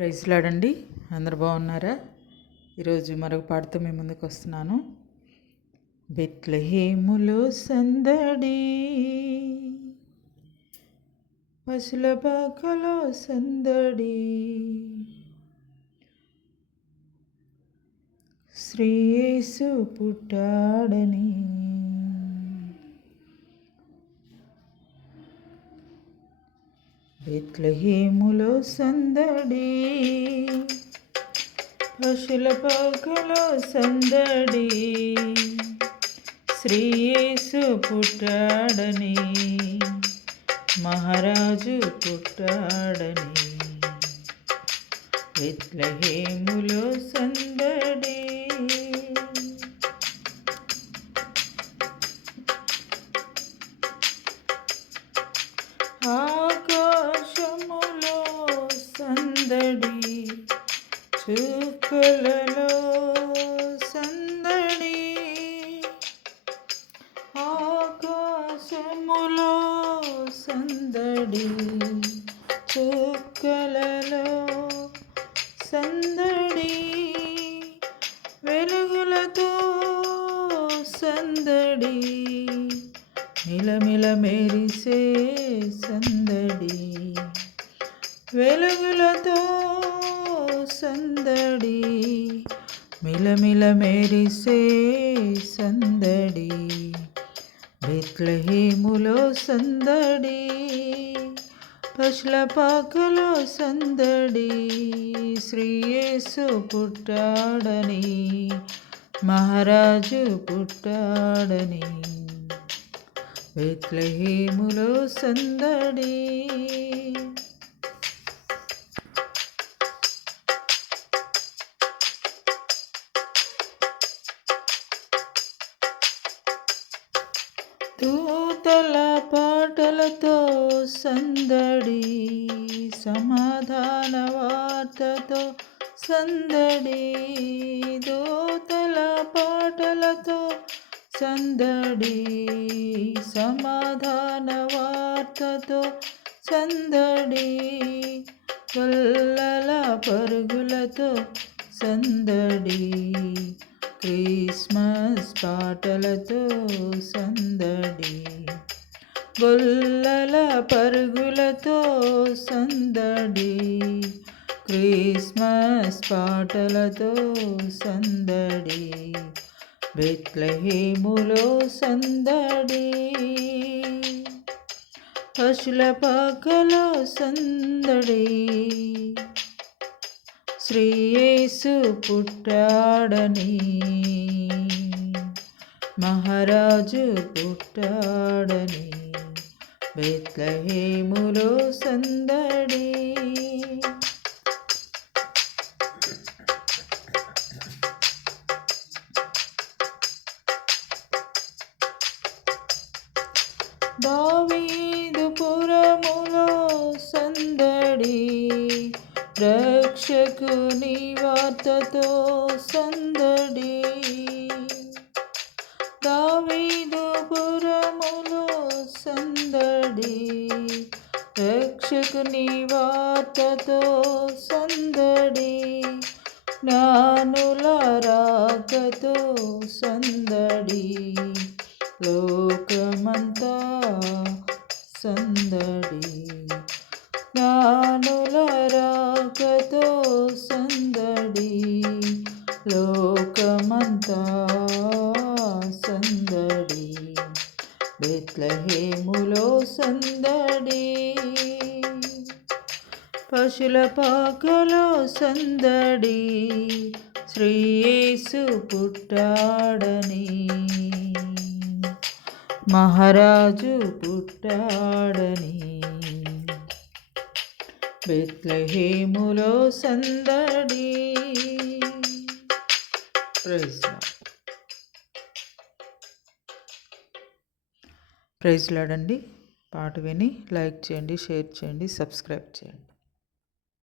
ప్రైజ్లాడండి. అందరు బాగున్నారా? ఈరోజు మరొక పాటతో మీ ముందుకు వస్తున్నాను. బెత్లహేములో సందడి పశుల బాకలో సందడి శ్రీయేసు పుట్టాడని బెత్లహీములో సందడి పశుల పాకలో సందడి శ్రీయేసు పుట్టాడని మహారాజు పుట్టాడని బెత్లహేములో సందడి. చుక్కలలో సందడి ఆకాశములో సందడి చుక్కలలో సందడి వెలుగులతో సందడి మిలమిల మెరిసే సందడి వెలుగులతో సందడి మిలమిల మెరిసే సందడి బెత్లహేములో సందడి పశుల పాకలో సందడి శ్రీయేసు పుట్టాడని మహారాజు పుట్టాడని బెత్లహేములో సందడి. తూతల పాటలతో సందడి సమాధాన వార్తతో సందడి దూతల పాటలతో సందడి సమాధాన వార్తతో సందడి కొల్లల పరుగులతో సందడి. క్రిస్మస్ పాటలతో సందడి గొల్లల పరుగులతో సందడి క్రిస్మస్ పాటలతో సందడి బెత్లహేములో సందడి పశుల పాకలో సందడి. శ్రీయేసు పుట్టాడని. మహారాజు పుట్టాడని. బెత్లహేములో సందడి. దావీదు పురములో సందడి. రక్షకుని వార్తతో సందడి. దావీదు పురములో సందడి. రక్షకుని వార్తతో సందడి. జ్ఞానుల రాకతో సందడి. లోకమంతా సందడి లోకమంతా సందడి బెత్లహేములో సందడి పశుల పాకలో సందడి శ్రీయేసు పుట్టాడని మహారాజు పుట్టాడని బెత్లహేములో సందడి. ప్రైజ్ ప్రైజ్ లాడండి పాట విని లైక్ చేయండి షేర్ చేయండి సబ్స్క్రైబ్ చేయండి.